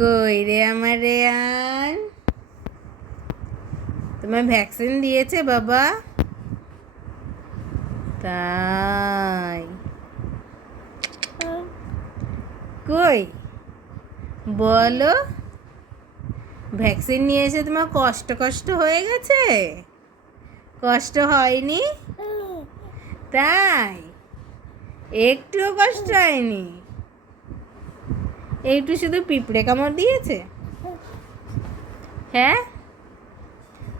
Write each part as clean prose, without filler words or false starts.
কই রে আমার রেয়ান, তোমার ভ্যাকসিন দিয়েছে বাবা? তাই কই বলো, ভ্যাকসিন নিয়ে এসে তোমার কষ্ট কষ্ট হয়ে গেছে? কষ্ট হয়নি? তাই একটুও কষ্ট হয়নি? একটু শুধু পিঁপড়ে কামড় দিয়েছে? হ্যাঁ,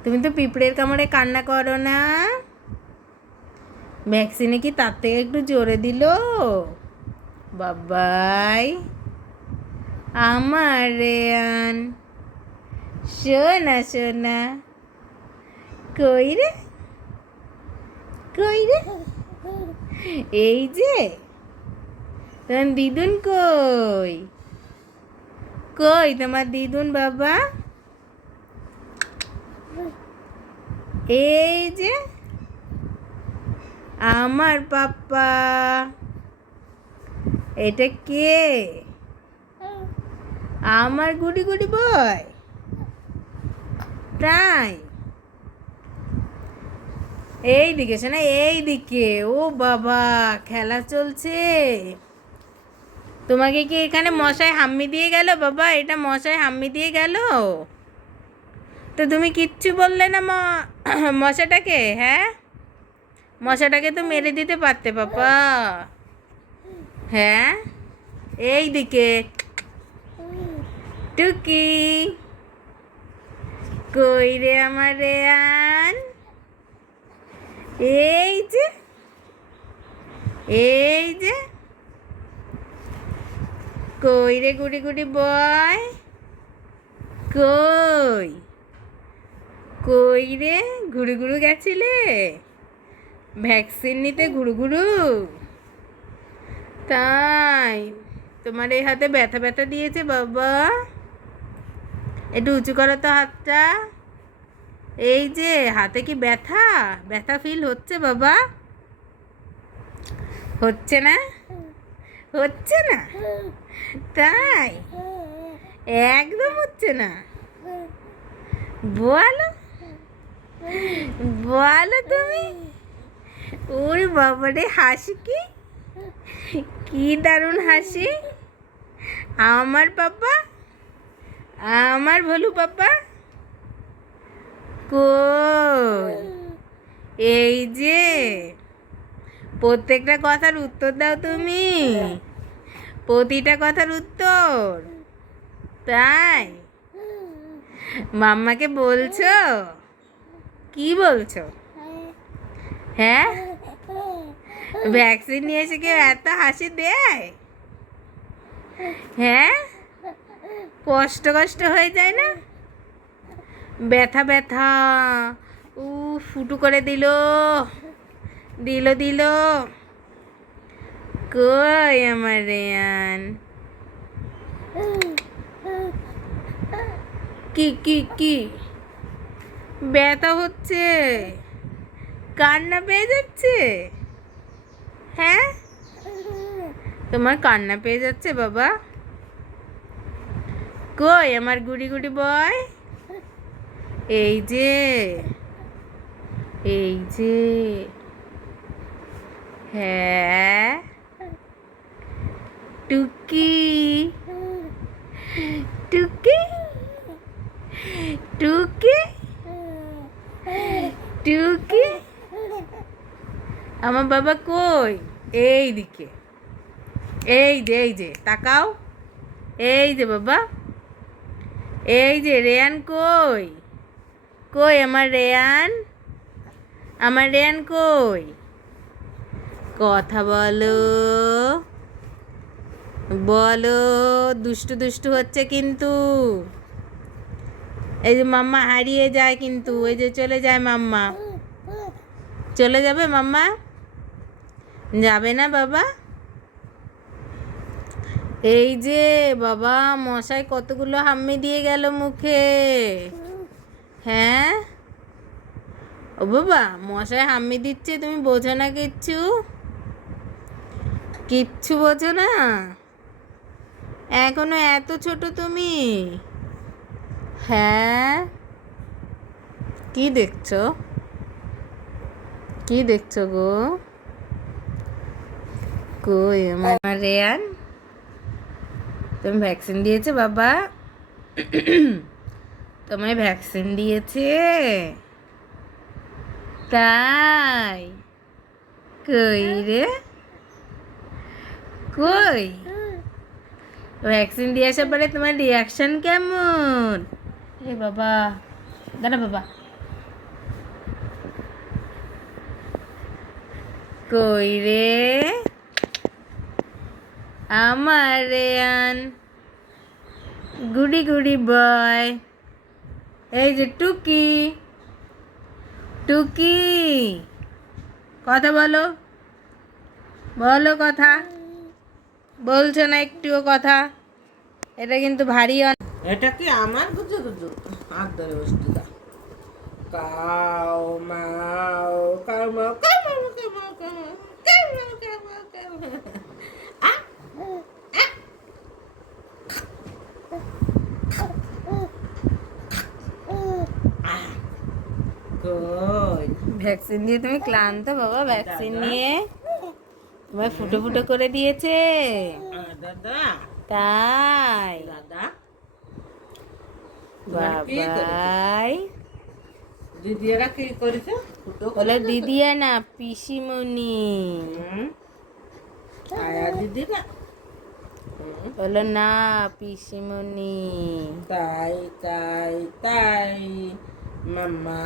তুমি তো পিঁপড়ের কামড়ে কান্না করো না। ভ্যাকসিনে কি তার থেকে একটু জোরে দিল? বাবাই আমার রেয়ান, শোনা শোনা, কই রে কই রে, এই যে তোমার দিদুন কই? কই তোমার দিদুন বাবা? এই যে আমার পাপ্পা। এটা কে? আমার গুডি গুডি বয়। তাই এই দিকে শোনা, এই দিকে। ও বাবা, খেলা চলছে। তোমাকে কি এখানে মশাই হাম্মি দিয়ে গেল বাবা? এটা মশাই হাম্মি দিয়ে গেল? তো তুমি কিচ্ছু বললে না মশাটাকে? হ্যাঁ, মশাটাকে তো মেরে দিতে পারতে পাপা। হ্যাঁ, এই দিকে। টুকি কই রে আমার রেয়ান? এই যে এই যে, কই রে গুডি গুডি বয়? কই কই রে, ঘুরু ঘুরু গেছিলে ভ্যাকসিন নিতে? ঘুরু ঘুরু? তাই তোমার এই হাতে ব্যথা ব্যথা দিয়েছে বাবা? একটু উঁচু করো তো হাতটা। এই যে হাতে কি ব্যথা ব্যথা ফিল হচ্ছে বাবা? হচ্ছে না? হচ্ছে না? তাই একদম হচ্ছে না? বলো বলো তুমি। ওরে বাবারে, হাসি কি, কি দারুণ হাসি! আমার পাপা, আমার ভলু পাপা কই? এই যে, প্রত্যেকটা কথার উত্তর দাও তুমি, প্রতিটা কথার উত্তর। তাই মাম্মাকে বলছো? কি বলছো? হ্যাঁ, ভ্যাকসিন নিয়ে এসে কেউ এত হাসি দেয়? হ্যাঁ, কষ্ট কষ্ট হয়ে যায় না? ব্যথা ব্যথা, উ ফুটু করে দিল দিল দিল। কই আমার রেয়ান? কি কি কি ব্যথা হচ্ছে? কান্না পেয়ে যাচ্ছে? হ্যাঁ, তোমার কান্না পেয়ে যাচ্ছে বাবা? কই আমার গুড়ি গুড়ি বয়? এই যে এই যে, হ্যাঁ টুকি টুকি টুকি টুকি, আমার বাবা কই? এই দিকে, এই যে তাকাও। এই যে বাবা, এই যে রেয়ান কই? কই আমার রেয়ান? আমার রেয়ান কই? কথা বলো বলো, দুষ্টু দুষ্টু হচ্ছে কিন্তু। এই যে মাম্মা হারিয়ে যায় কিন্তু, এই যে চলে যায় মাম্মা। চলে যাবে মাম্মা? যাবে না বাবা? এই যে বাবা, মশাই কতগুলো হাম্মি দিয়ে গেল মুখে। হ্যাঁ, ও বাবা, মশাই হাম্মি দিচ্ছে, তুমি বোঝো না কিচ্ছু? কিচ্ছু বোঝো না? এখনো এত ছোট তুমি? হ্যাঁ, কি দেখছো? কি দেখছো গো? কই আমার রেয়ান, তুমি ভ্যাকসিন দিয়েছে বাবা? তোমায় ভ্যাকসিন দিয়েছে? তাই? কই রে, কই? ভ্যাকসিন দিয়ে আসার পরে তোমার রিয়াকশন কেমন? এ বাবা, দাঁড়া বাবা। কই রে আমার রেয়ান, গুডি গুডি বয়। এই যে টুকি, টুকি, কথা বলো, বলো কথা। বলছো না একটুও কথা। এটা কিন্তু ভারী এটা কি আমার গুজু গুজু? হাত ধরে বসতে দা। কাউ মাও কাউ মাও কাউ মাও কাউ মাও কাউ মাও কাউ মাও কাউ মাও কাউ মাও। A good. ভ্যাকসিন দিয়ে তুমি ক্লান্ত বাবা? ভ্যাকসিন নিয়ে তোমায় ফুটো ফুটো করে দিয়েছে? দাদা, তাই? দাদা তোমার কি করেছে? বাবাই দিদিরা কি করেছে? ফুটো বলে করে দিয়েছে? দিদিয়া না, পিসিমণি। হুম, আয়া দিদিরা। বলো না, পিসিমণি। তাই তাই তাই মাম্মা